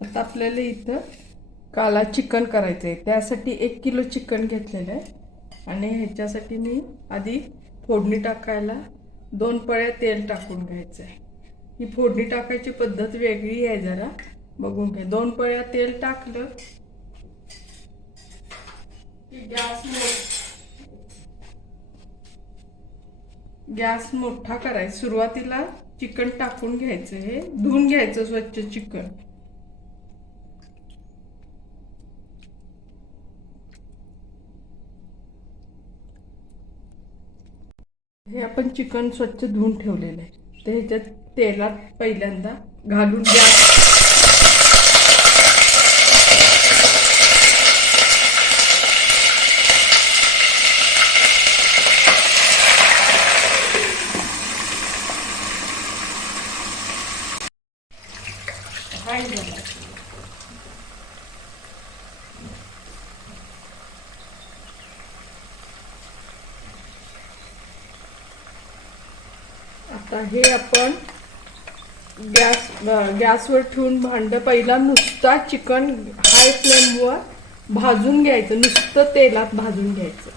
आता आपल्याला इथं काला चिकन करायचं आहे. त्यासाठी एक किलो चिकन घेतलेलं आहे. आणि ह्याच्यासाठी मी आधी फोडणी टाकायला दोन पळ्या तेल टाकून घ्यायचं आहे. ही फोडणी टाकायची पद्धत वेगळी आहे जरा. बघून घ्या. दोन पळ्या तेल टाकलं की गॅस गॅस मोठा करायचा. सुरुवातीला चिकन टाकून घ्यायचं हे धुवून घ्यायचं स्वच्छ चिकन. हे आपण चिकन स्वच्छ धुवून ठेवलेलं आहे. तर ह्याच्यात तेलात पहिल्यांदा घालून गॅस हाय झाला आता हे आपण गॅस गॅसवर ठेवून भांड. पहिला नुसता चिकन हाय फ्लेमवर भाजून घ्यायचं. नुसतं तेलात भाजून घ्यायचं.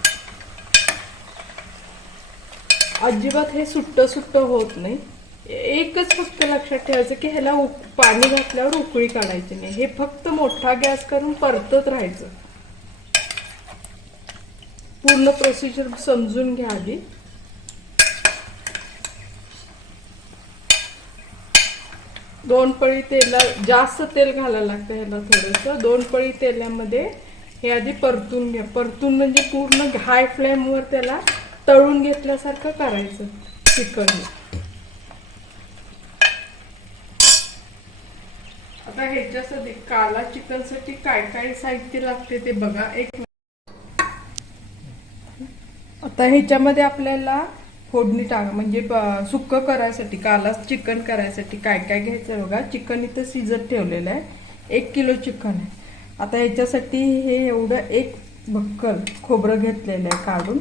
अजिबात हे सुट्ट सुट्ट होत नाही. एकच फक्त लक्षात ठेवायचं की ह्याला उक- पाणी घातल्यावर उकळी काढायची नाही. हे फक्त मोठा गॅस करून परतत राहायचं. पूर्ण प्रोसिजर समजून घ्या आधी दोन पळी तेला जास्त तेल घालायला लागतं ह्याला थोडंसं. दोन पळी तेलामध्ये हे आधी परतून घ्या. परतून म्हणजे पूर्ण हाय फ्लेमवर त्याला तळून घेतल्यासारखं करायचं चिकन आता ह्याच्यासाठी काला चिकनसाठी काय काय साहित्य लागते ते बघा. एक आता ह्याच्यामध्ये आपल्याला फोडणी टाका म्हणजे प- सुक्क करायसाठी कालाच चिकन करायसाठी काय काय घ्यायचं बघा? चिकन इथं शिजत ठेवलेलं आहे. एक किलो चिकन आहे. आता ह्याच्यासाठी हे एवढं एक भक्कल खोबरं घेतलेलं आहे काढून.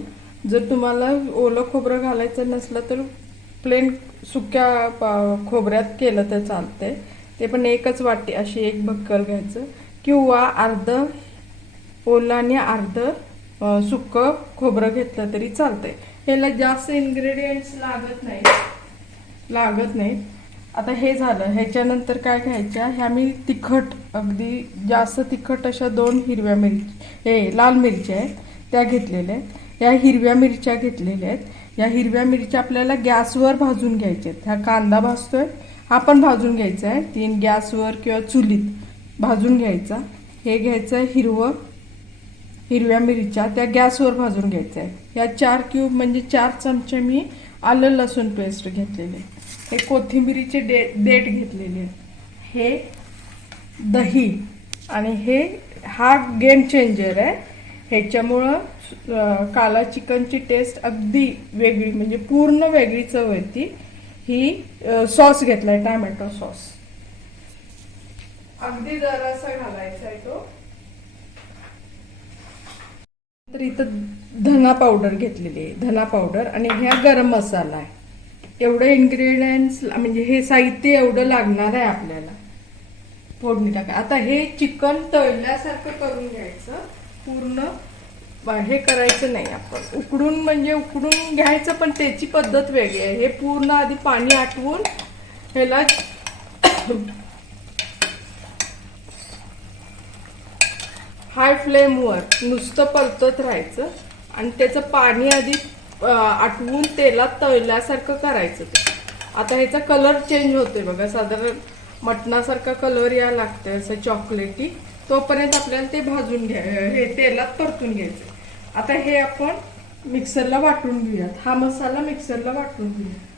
जर तुम्हाला ओलं खोबरं घालायचं नसलं तर प्लेन सुक्या खोबऱ्यात केलं तर चालतंय. ते पण एकच वाटी अशी एक भक्कल घ्यायचं. किंवा अर्ध ओलं आणि अर्ध सुक्क खोबरं घेतलं तरी चालतंय. ह्याला जास्त इन्ग्रेडियंट्स लागत नाही लागत नाही आता हे झालं. ह्याच्यानंतर काय घ्यायच्या ह्या मी तिखट अगदी जास्त तिखट अशा दोन हिरव्या मिरची हे लाल मिरच्या आहेत त्या घेतलेल्या आहेत. या हिरव्या मिरच्या घेतलेल्या आहेत. या हिरव्या मिरच्या आपल्याला गॅसवर भाजून घ्यायच्या आहेत. ह्या कांदा भाजतोय. हा पण भाजून घ्यायचा आहे. तीन गॅसवर किंवा चुलीत भाजून घ्यायचा. हे घ्यायचं आहे हिरवं हिरव्या मिरच्या त्या गॅसवर भाजून घ्यायच्या. आहेत या चार क्यूब म्हणजे चार चमचे मी आलं लसूण पेस्ट घेतलेले. आहे. हे कोथिंबिरीचे डे देठ घेतलेले. आहेत हे दही आणि हे हा गेम चेंजर आहे. ह्याच्यामुळं काला चिकनची टेस्ट अगदी वेगळी म्हणजे पूर्ण वेगळी चव येते. ही सॉस घेतलाय टॅमॅटो सॉस अगदी जरासा घालायचा आहे तो. तर इथं धना पावडर घेतलेली आहे. धना पावडर आणि ह्या गरम मसाला आहे. एवढं इन्ग्रेडियंट्स म्हणजे हे साहित्य एवढं लागणार आहे आपल्याला. फोडणी टाका. आता हे चिकन तळल्यासारखं करून घ्यायचं. पूर्ण हे करायचं नाही आपण. उकडून म्हणजे उकडून घ्यायचं पण त्याची पद्धत वेगळी आहे. हे पूर्ण आधी पाणी आटवून ह्याला हाय फ्लेमवर नुसतं परतत राहायचं आणि त्याचं पाणी आधी आटवून तेलात तळल्यासारखं करायचं ते. आता ह्याचा कलर चेंज होतोय बघा. साधारण मटणासारखा कलर या लागते असं चॉकलेटी तोपर्यंत आपल्याला ते भाजून घ्या हे तेलात परतून घ्यायचं. आता हे आपण मिक्सरला वाटून घेऊयात. हा मसाला मिक्सरला वाटून घेऊया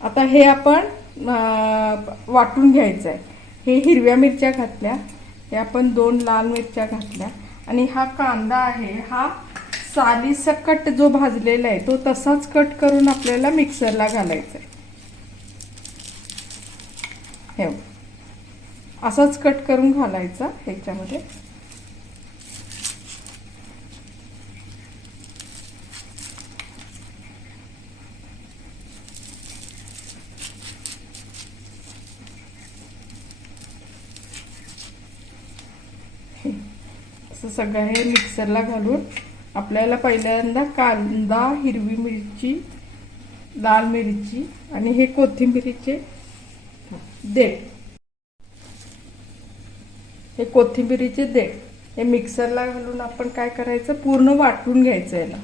आता हे आपण वाटून घ्यायचं आहे हे हिरव्या मिरच्या घातल्या. हे आपण दोन लाल मिरच्या घातल्या. आणि हा कांदा आहे हा सालीसकट जो भाजलेला आहे तो तसाच कट करून आपल्याला मिक्सरला घालायचा आहे हे असाच कट करून घालायचा ह्याच्यामध्ये असं सगळं हे मिक्सरला घालून आपल्याला पहिल्यांदा कांदा हिरवी मिरची लाल मिरची आणि हे कोथिंबिरीचे देठ. हे कोथिंबिरीचे देठ. हे मिक्सरला घालून आपण काय करायचं? पूर्ण वाटून घ्यायचं याला.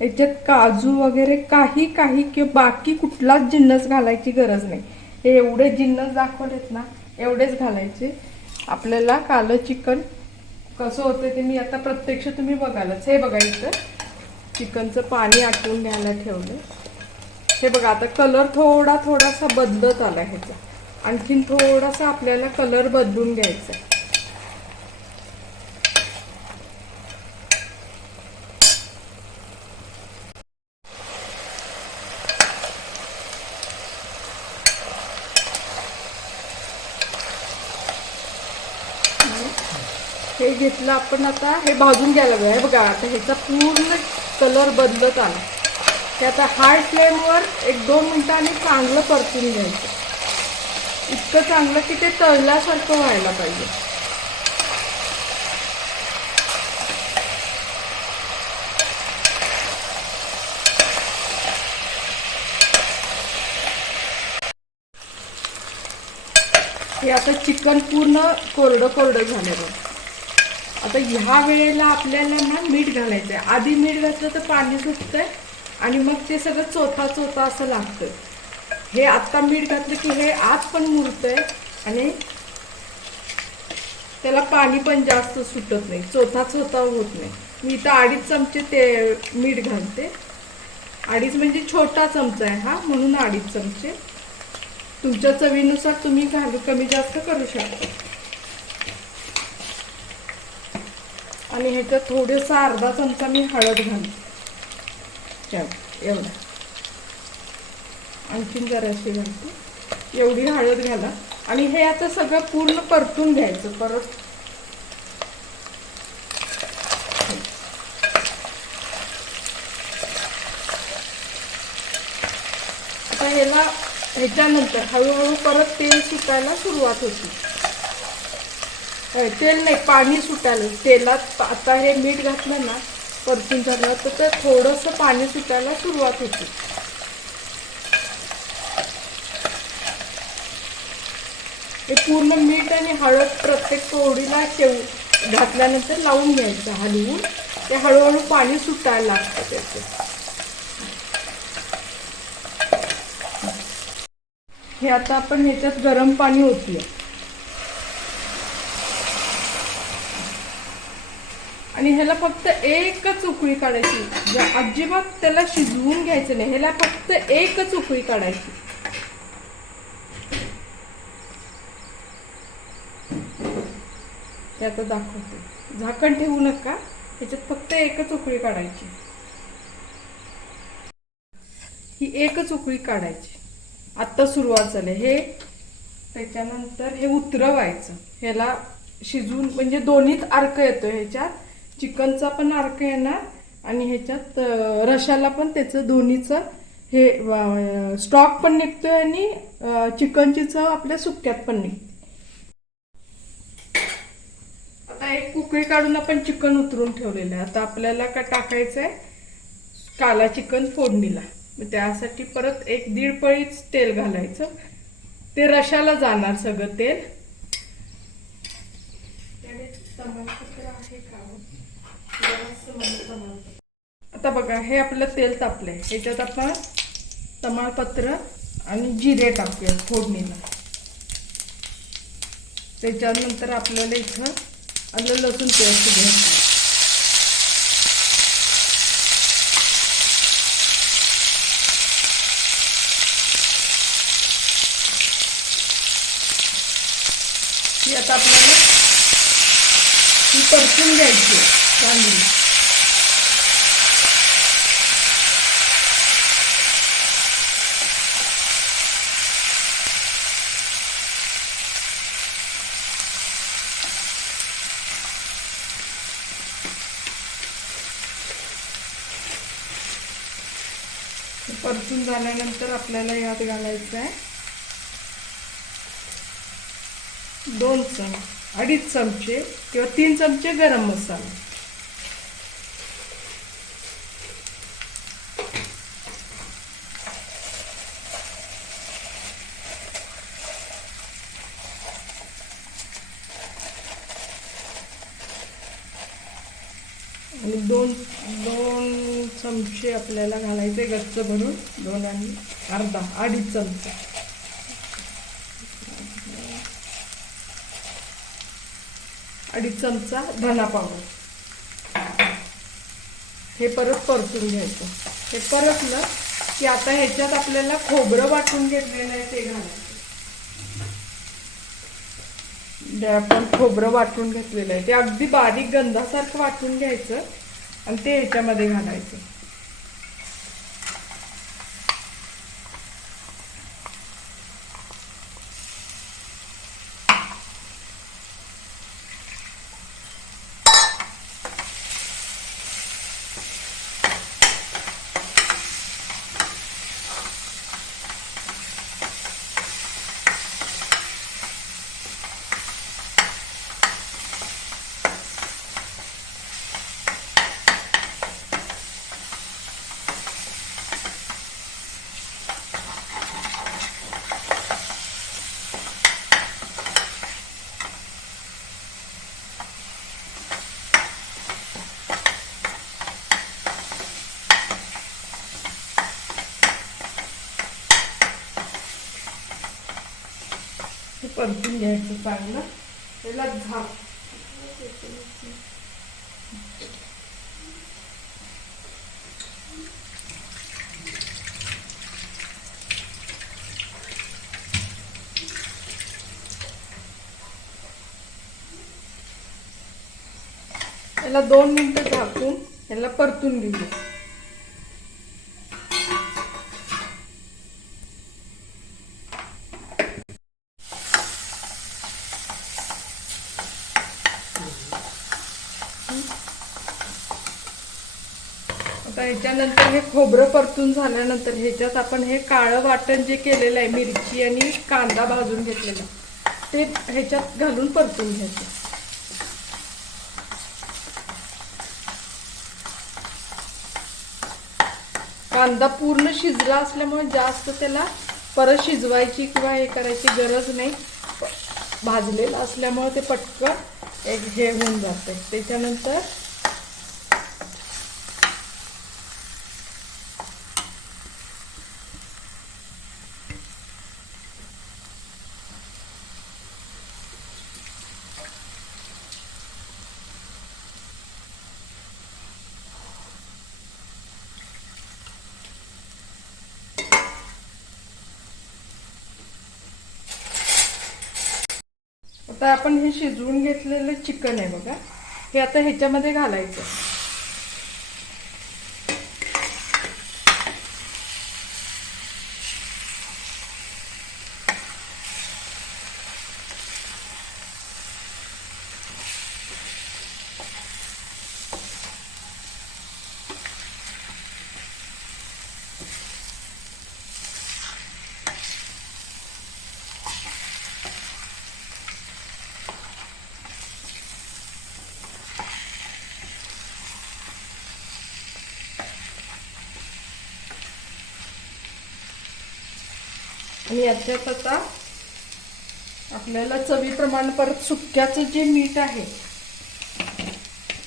याच्यात काजू वगैरे काही काही किंवा बाकी कुठलाच जिन्नस घालायची गरज नाही. हे एवढे जिन्नस दाखवलेत ना एवढेच घालायचे. आपल्याला कालं चिकन कसं होतं ते मी आता प्रत्यक्ष तुम्ही बघालच. हे बघायचं चिकनचं पाणी आटवून घ्यायला ठेवलं हे बघा आता कलर थोडा थोडासा बदलत आला ह्याचा. आणखीन थोडासा आपल्याला कलर बदलून घ्यायचा आहे. हे घेतलं आपण आता हे भाजून घ्यायला लागलं हे बघा आता ह्याचा पूर्ण कलर बदलत आला. ते आता हाय फ्लेमवर एक दोन मिनिटांनी चांगलं परतून घ्यायचं. इतकं चांगलं की ते तळल्यासारखं व्हायला पाहिजे. हे आता चिकन पूर्ण कोरडं कोरडं झालं बघ. आता ह्या वेळेला आपल्याला ना मीठ घालायचं आहे आधी मीठ घातलं तर पाणी सुटतंय आणि मग ते सगळं चोथा चोथा असं लागतं हे आत्ता मीठ घातलं की हे आत पण मुरतंय आणि त्याला पाणी पण जास्त सुटत नाही. चोथा चोथा होत नाही. मी इथं अडीच चमचे ते मीठ घालते. अडीच म्हणजे छोटा चमचा आहे हा म्हणून अडीच चमचे. तुमच्या चवीनुसार तुम्ही घालू कमी जास्त करू शकता. आणि ह्याच्यात थोडंसं अर्धा चमचा मी हळद घालते. चल एवढा. आणखीन जराशी घालते. एवढी हळद घाला. आणि हे आता सगळं पूर्ण परतून घ्यायचं परत. आता ह्याला ह्याच्यानंतर हळूहळू परत तेल सुटायला सुरुवात होती. तेल नाही पाणी सुटायला. तेलात आता हे मीठ घातलं ना परतून झालं तर ते थोडंसं पाणी सुटायला सुरुवात होती. हे पूर्ण मीठ आणि हळद प्रत्येक पोळीला ठेवू घातल्यानंतर लावून घ्यायचं हलवून. ते हळूहळू पाणी सुटायला लागतं त्याचं. हे आता आपण ह्याच्यात गरम पाणी होतीये आणि ह्याला फक्त एकच उकळी काढायची. अजिबात त्याला शिजवून घ्यायचं नाही. ह्याला फक्त एकच उकळी काढायची. हे आता दाखवते. झाकण ठेवू नका. ह्याच्यात फक्त एकच उकळी काढायची. ही एकच उकळी काढायची. आत्ता सुरुवात झाली. हे त्याच्यानंतर हे उतरवायचं. ह्याला शिजवून म्हणजे दोन्हीत अर्क येतो ह्याच्यात. चिकनचा पण अर्क येणार आणि ह्याच्यात रशाला पण त्याचं दोन्हीचं हे स्टॉक पण निघतोय आणि चिकनची चव आपल्या सुक्यात पण निघते. आता एक कुकळी काढून आपण चिकन उतरून ठेवलेलं आहे. आता आपल्याला का टाकायचं आहे काला चिकन फोडणीला. मग त्यासाठी परत एक दीड पळीच तेल घालायचं. ते रशाला जाणार सगळं तेल त्याने तमालपत्र आहे का हो? जरासं मला तमालपत्र. आता बघा हे आपलं तेल तापलंय. ह्याच्यात आपण तमालपत्र आणि जिरे टाकूया फोडणीला. त्याच्यानंतर आपल्याला इथं आलं लसूण पेस्ट घ्यायचं. ही आता आपल्याला ही परतून घ्यायची आहे, परतून झाल्यानंतर आपल्याला यात घालायचं आहे. दोन चम अडीच चमचे किंवा तीन चमचे गरम मसाला. आणि दोन दोन चमचे आपल्याला घालायचे गच्च भरून दोन आणि अर्धा अडीच चमचे. अडीच चमचा धना पावडर. हे परत परतून घ्यायचं. हे परतलं की आता ह्याच्यात आपल्याला खोबरं वाटून घेतलेलं आहे ते घालायचं. आपण खोबरं वाटून घेतलेलं आहे. ते अगदी बारीक गंधासारखं वाटून घ्यायचं. आणि ते ह्याच्यामध्ये घालायचं हे परतून घ्यायचं चांगलं? त्याला झाक. याला दोन मिनटं झाकून याला परतून घेऊया आता ह्याच्यानंतर हे खोबरं परतून झाल्यानंतर ह्याच्यात आपण हे काळं वाटण जे केलेलं आहे मिरची आणि कांदा भाजून घेतलेला ते ह्याच्यात घालून परतून घ्यायचं. कांदा पूर्ण शिजला असल्यामुळे जास्त त्याला परत शिजवायची किंवा हे करायची गरज नाही. भाजलेलं असल्यामुळे ते पटकन एक हे होऊन जाते. त्याच्यानंतर आता आपण हे शिजवून घेतलेलं चिकन आहे बघा. हे आता ह्याच्यामध्ये घालायचं. आणि याच्यात आता आपल्याला चवीप्रमाणे परत सुक्याचं जे मीठ आहे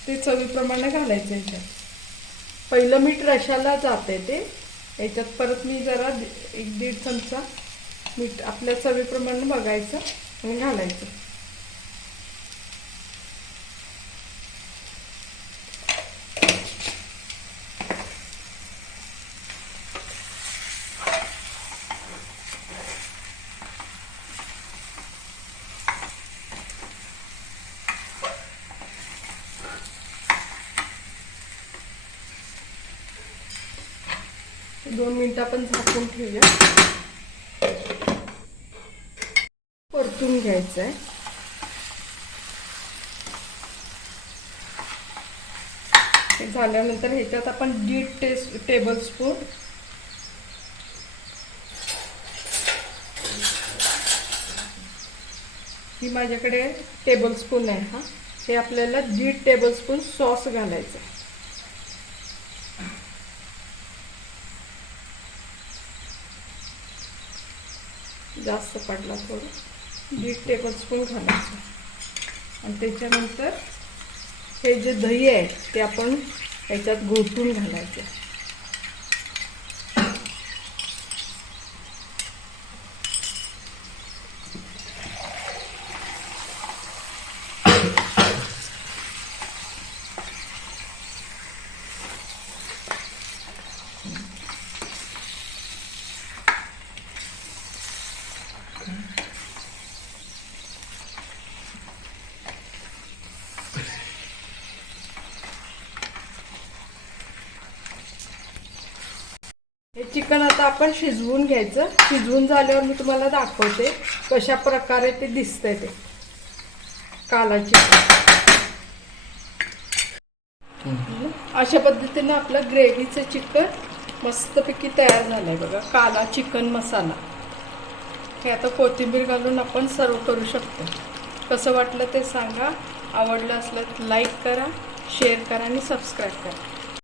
ते चवीप्रमाणे घालायचं याच्यात पहिलं मीठ रशाला जाते ते. याच्यात परत मी जरा एक दीड चमचा मीठ आपल्या चवीप्रमाणे बघायचं आणि घालायचं. दोन मिनिटं आपण झाकून ठेवूया. परतून घ्यायचं आहे हे झाल्यानंतर ह्याच्यात आपण दीड टेस्ट टेबल स्पून ही माझ्याकडे टेबलस्पून आहे हा. हे आपल्याला दीड टेबलस्पून सॉस घालायचं जास्त पडला थोडं. दीड टेबलस्पून घालायचं. आणि त्याच्यानंतर हे जे दही आहे ते आपण याच्यात घोटून घालायचं. हे चिकन आता आपण शिजवून घ्यायचं. शिजवून झाल्यावर मी तुम्हाला दाखवते कशा प्रकारे ते दिसतंय ते. काला चिकन. अशा पद्धतीने आपलं ग्रेव्हीचं चिकन मस्तपैकी तयार झालंय बघा. काला चिकन मसाला. हे आता कोथिंबीर घालून आपण सर्व करू शकतो. कसं वाटलं ते सांगा. आवडलं असलं लाईक करा शेअर करा आणि सबस्क्राईब करा.